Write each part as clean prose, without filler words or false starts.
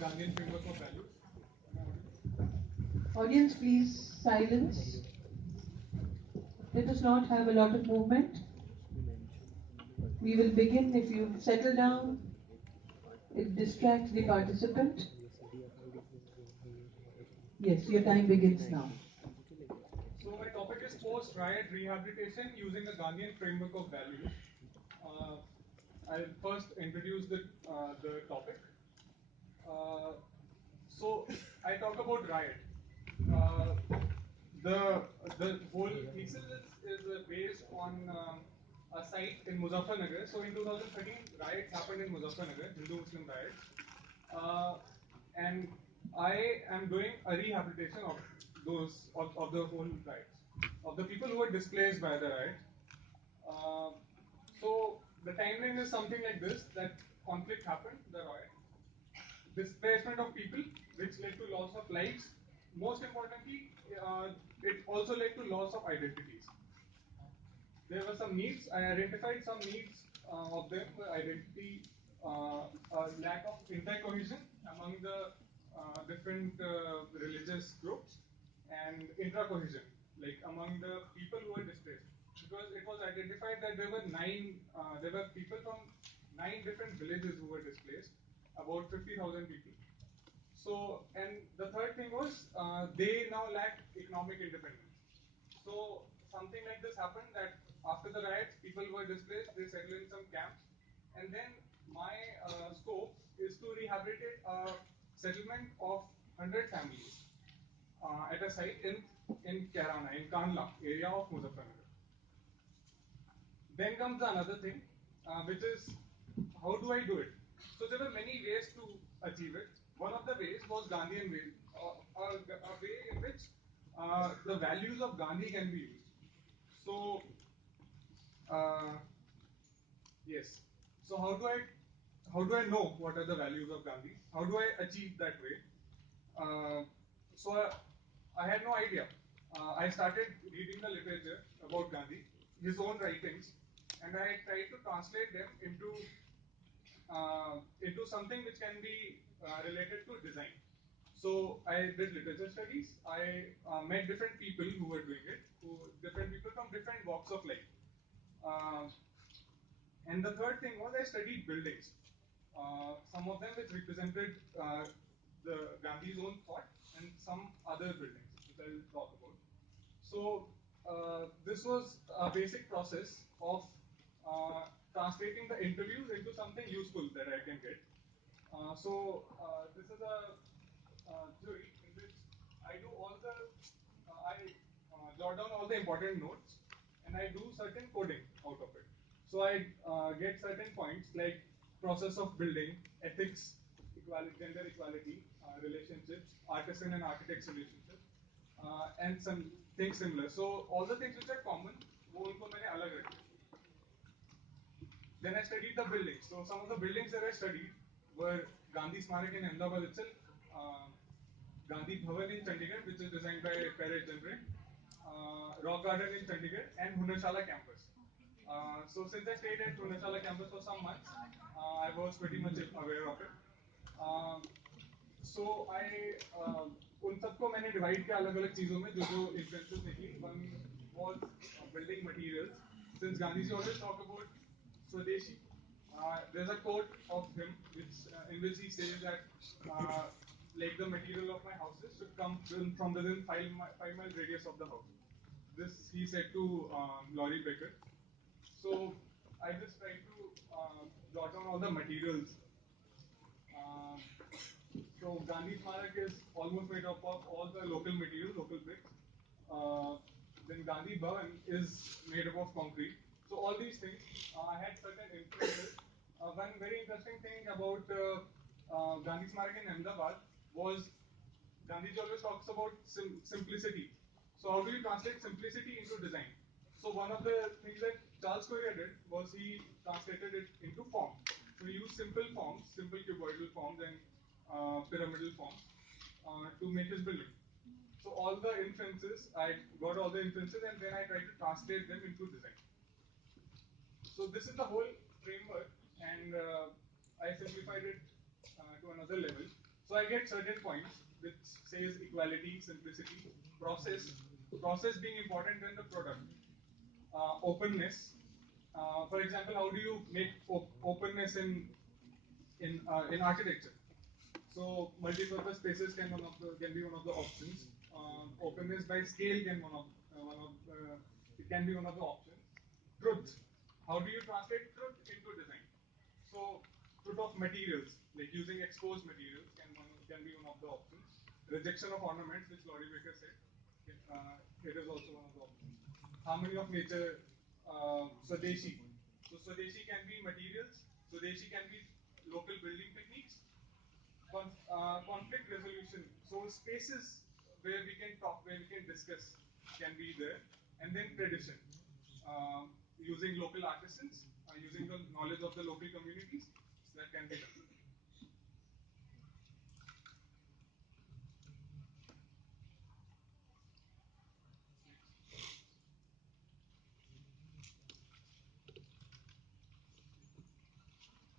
Gandhian framework of values. Audience, please silence. Let us not have a lot of movement. We will begin. If you settle down, it distracts the participant. Yes, your time begins now. So my topic is post-riot rehabilitation using the Gandhian framework of values. I'll first introduce the topic. So I talk about riot. Uh, the whole thesis is based on a site in Muzaffarnagar. So in 2013, riots happened in Muzaffarnagar, Hindu-Muslim riots, and I am doing a rehabilitation of the whole riots, of the people who were displaced by the riot. Uh, so the timeline is something like this: that conflict happened, the riot, displacement of people, which led to loss of lives. Most importantly, it also led to loss of identities. There were some needs. I identified some needs of them: identity, lack of inter-cohesion among the different religious groups, and intra-cohesion, like among the people who were displaced. Because it was identified that there were people from 9 different villages who were displaced, about 50,000 people. So, and the third thing was they now lacked economic independence. So, something like this happened that after the riots, people were displaced, they settled in some camps, and then my scope is to rehabilitate a settlement of 100 families at a site in Kerana, in Kanla, area of Muzaffarnagar. Then comes another thing, which is how do I do it? So there were many ways to achieve it. One of the ways was Gandhian way, a way in which the values of Gandhi can be used. So uh, yes. So how do I know what are the values of Gandhi? How do I achieve that way? So I had no idea. I started reading the literature about Gandhi, his own writings, and I tried to translate them into something which can be related to design. So I did literature studies. I met different people who were doing it, different people from different walks of life. Uh, and the third thing was I studied buildings. Some of them which represented the Gandhi's own thought, and some other buildings which I will talk about. So this was a basic process of translating the interviews into something useful that I can get. This is a theory in which I do all the I jot down all the important notes, and I do certain coding out of it. So I get certain points like process of building, ethics, equality, gender equality, relationships, artisan and architect's relationship, and some things similar. So all the things which are common, वो उनको मैंने अलग रखे. Then I studied the buildings. So some of the buildings that I studied were Gandhi Smarak in Ahmedabad itself, Gandhi Bhavan in Chandigarh, which is designed by Perez Jemre, Rock Garden in Chandigarh, and Hunashala campus. So since I stayed at Hunashala campus for some months, I was pretty much aware of it. So I उन सबको मैंने divide किया अलग अलग चीजों में जो जो इन्फ्लुएंसेस निकली. One was building materials. Since Gandhiji always talk about Swadeshi, there's a quote of him in which he says that like the material of my houses should come from within 5 mile radius of the house. This he said to Laurie Becker. So I just try to jot down all the materials. Um, so Gandhi Smarak is almost made up of all the local material, local bricks. Then Gandhi Bhavan is made up of concrete. So all these things, I had certain influences. One very interesting thing about Gandhi Smarak in Ahmedabad was Gandhiji always talks about simplicity. So how do you translate simplicity into design? So one of the things that Charles Correa did was he translated it into form. So he used simple forms, simple cuboidal forms and pyramidal forms to make his building. So all the inferences, I got all the inferences and then I tried to translate them into design. So this is the whole framework, and I simplified it to another level. So I get certain points which says equality, simplicity, process, process being important than the product, openness. For example, how do you make openness in architecture? So multi-purpose spaces can be one of the options. Openness by scale it can be one of the options. Truth. How do you translate truth into design? So truth of materials, like using exposed materials, can be one of the options. Rejection of ornaments, which Laurie Baker said, it is also one of the options. Harmony of nature, Swadeshi. So Swadeshi can be materials. Swadeshi can be local building techniques. Conflict resolution. So spaces where we can talk, where we can discuss, can be there, and then tradition, using local artisans, using the knowledge of the local communities, that can be done.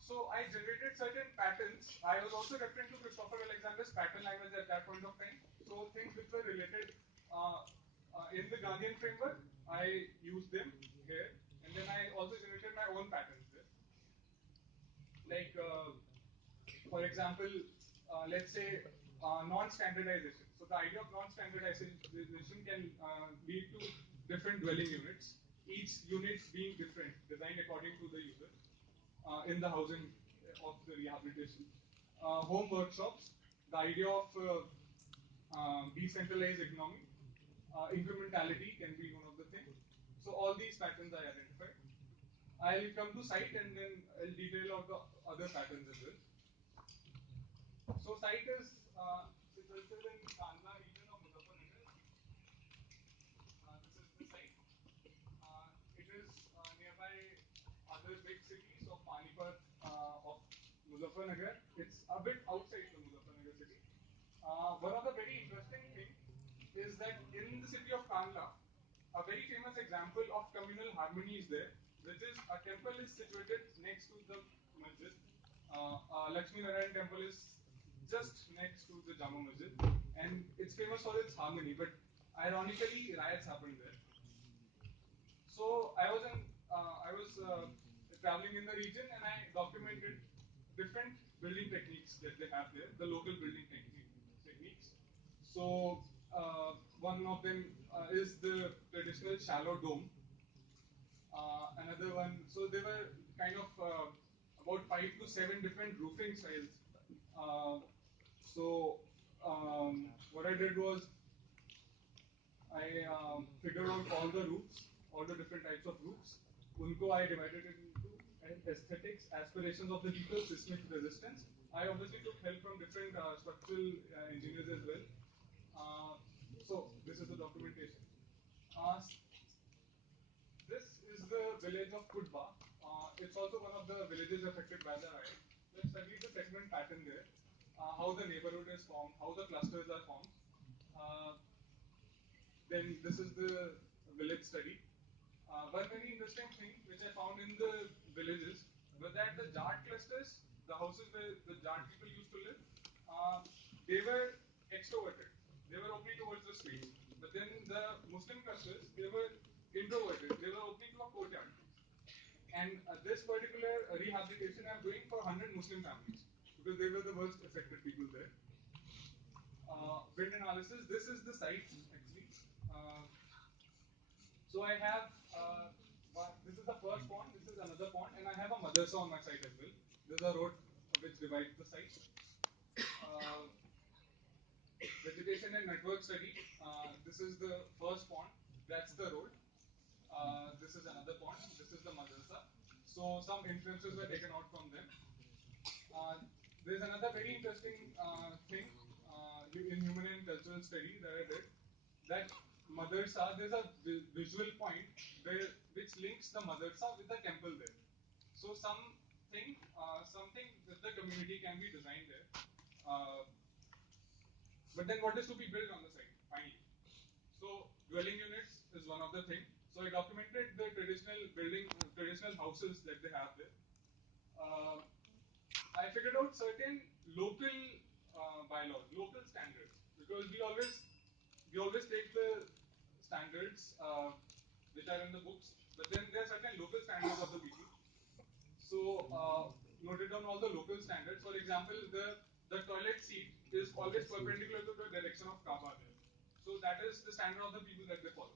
So I generated certain patterns. I was also referring to Christopher Alexander's pattern language at that point of time. So things which were related in the Gandhian framework, I used them here, and then I also generated my own patterns there. Like, for example, let's say non-standardization. So the idea of non-standardization can lead to different dwelling units, each unit being different, designed according to the user in the housing of the rehabilitation. Home workshops, the idea of decentralized economy, incrementality can be one of the things. So all these patterns I identified. I'll come to site and then I'll detail out the other patterns as well. So site is situated in Kandla region of Muzaffarnagar. This is the site. It is nearby other big cities of Panipat, of Muzaffarnagar. It's a bit outside the Muzaffarnagar city. One of the very interesting things is that in the city of Kandla, a very famous example of communal harmony is there, which is a temple is situated next to the masjid. Lakshmi Narayan temple is just next to the Jama Masjid, and it's famous for its harmony. But ironically, riots happened there. So I was traveling in the region, and I documented different building techniques that they have there, the local building techniques. So one of them is the traditional shallow dome. Another one, so there were kind of about 5 to 7 different roofing styles. Uh, so what I did was I figured out all the roofs, all the different types of roofs. Unko I divided it into aesthetics, aspirations of the people, seismic resistance. I obviously took help from different structural engineers as well. So this is the documentation. Uh, this is the village of Kudba. It's also one of the villages affected by the riot. Let's study the segment pattern there, how the neighborhood is formed, how the clusters are formed. Uh, then this is the village study. One very interesting thing which I found in the villages was that the Jat clusters, the houses where the Jat people used to live, they were extroverted. They were opening towards the streets. But then the Muslim clusters, they were introverted. They were opening to a courtyard. And this particular rehabilitation I'm doing for 100 Muslim families because they were the worst affected people there. Build analysis. This is the site actually. So I have this is the first pond, this is another pond, and I have a madrasa on my site as well. There's a road which divides the site. Uh, Vegetation and network study. This is the first pond. That's the road. This is another pond. This is the madrasa. So some influences were taken out from them. There's another very interesting thing in human and cultural study that I did. That madrasa, there's a visual point which links the madrasa with the temple there. So something with the community can be designed there. But then what is to be built on the site finally? So dwelling units is one of the things. So I documented the traditional houses that they have there. I figured out certain local because we always take the standards which are in the books, but then there are certain local standards of the people. So noted down all the local standards. For example, the toilet seat is always perpendicular to the direction of Kaaba there. So that is the standard of the people that they follow.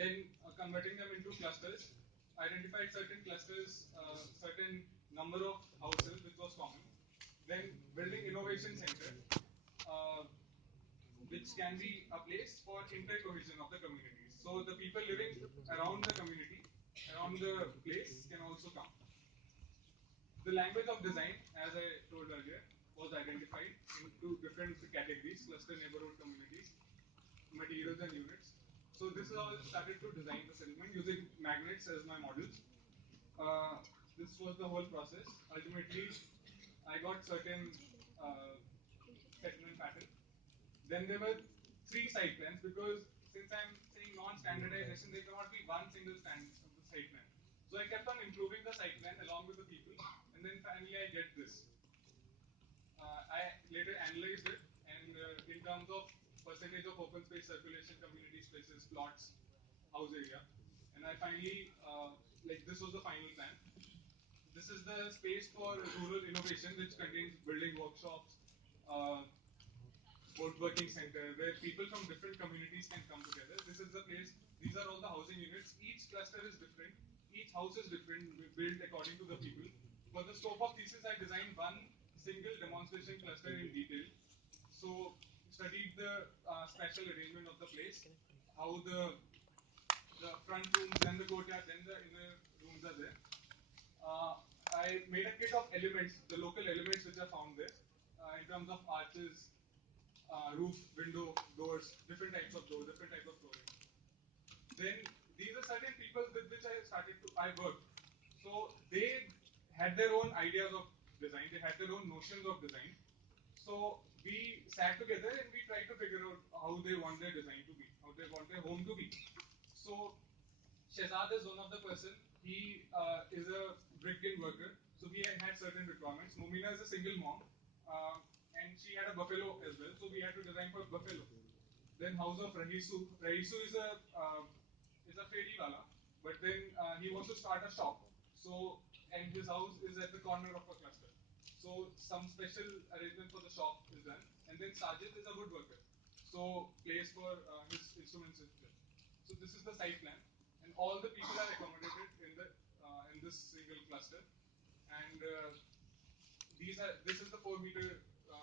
Then converting them into clusters, identified certain clusters, certain number of houses, which was common. Then building innovation center, uh, which can be a place for inter-cohesion of the communities. So the people living around the community, around the place, can also come. The language of design, as I told earlier, was identified into different categories: cluster, neighborhood, communities, materials, and units. So this is how I started to design the settlement using magnets as my models. Uh, this was the whole process. Ultimately, I got certain uh, settlement pattern. Then there were three site plans because since I'm saying non-standardization, there cannot be one single site plan. So I kept on improving the site plan along with the people, and then finally I get this. I later analyzed it, and in terms of percentage of open space circulation, community spaces, plots, house area, and I finally like this was the final plan. This is the space for rural innovation, which contains building workshops, uh, woodworking center, where people from different communities can come together. This is the place. These are all the housing units. Each cluster is different. Each house is different, built according to the people. For the scope of thesis, I designed one single demonstration cluster in detail. So, studied the spatial arrangement of the place, how the front rooms, then the courtyard, then the inner rooms are there. Uh, I made a kit of elements, the local elements which are found there, in terms of arches, roof, window, doors, different types of doors, different types of flooring. Then these are certain people with which I worked. So they had their own ideas of design, they had their own notions of design. So we sat together and we tried to figure out how they want their design to be, how they want their home to be. So Shehzad is one of the person. He is a brick-kiln worker, so he had certain requirements. Mumina is a single mom, uh, and she had a buffalo as well, so we had to design for buffalo. Then house of Rahisu. Rahisu is a fairy wala, but then he wants to start a shop. So and his house is at the corner of a cluster. So some special arrangement for the shop is done. And then Sajid is a woodworker. So place for his instruments is there. So this is the site plan, and all the people are accommodated in this single cluster. And this is the 4 meter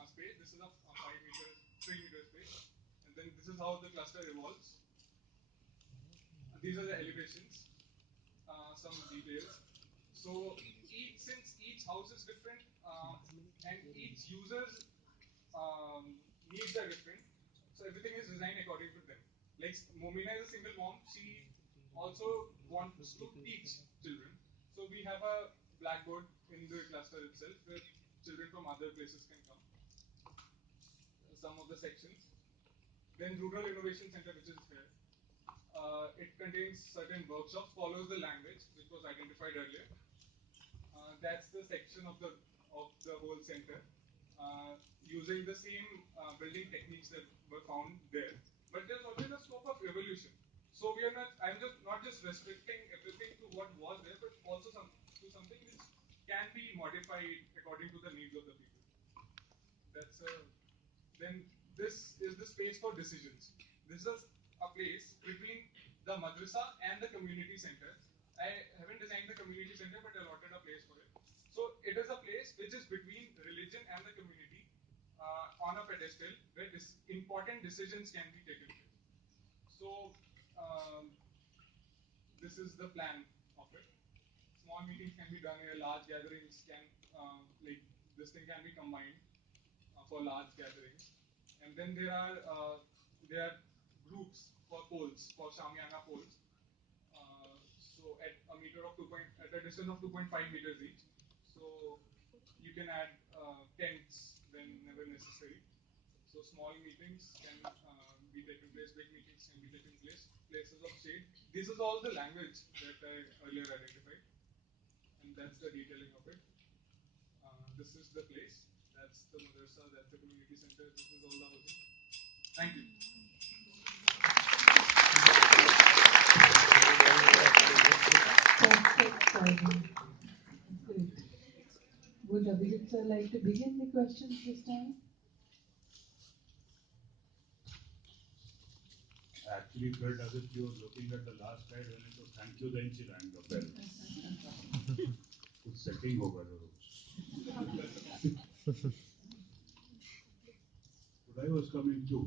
space. This is a 5 meter, 3 meter space, and then this is how the cluster evolves. These are the elevations, some details. So since each house is different and each user's needs are different, so everything is designed according to them. Like Momina is a single mom, she also wants to teach children. So we have a blackboard in the cluster itself where children from other places can come. Some of the sections. Then Rural Innovation Center, which is here. It contains certain workshops, follows the language, which was identified earlier. That's the section of the whole center, using the same building techniques that were found there. But there's always a scope of evolution. So we are not. I'm just not just restricting everything to what was there, but also to something which can be modified according to the needs of the people. That's then this is the space for decisions. This is a place between the madrasa and the community center. I haven't designed the community center, but allotted a place for it. So it is a place which is between religion and the community on a pedestal where important decisions can be taken place. So this is the plan of it. Small meetings can be done here. Large gatherings can like this thing can be combined for large gatherings. And then there are groups for poles, for Shamiana poles. So at a meter of at a distance of 2.5 meters each. So you can add tents whenever necessary. So small meetings can be taken place, big meetings can be taken place, places of shade. This is all the language that I earlier identified, and that's the detailing of it. This is the place. That's the madrasa. That's the community center. This is all the housing. Thank you. Perfect timing. Great. Would Abhijit sir like to begin the questions this time? I actually felt as if you were looking at the last slide when it was thank you, then she rang the bell. कुछ setting होगा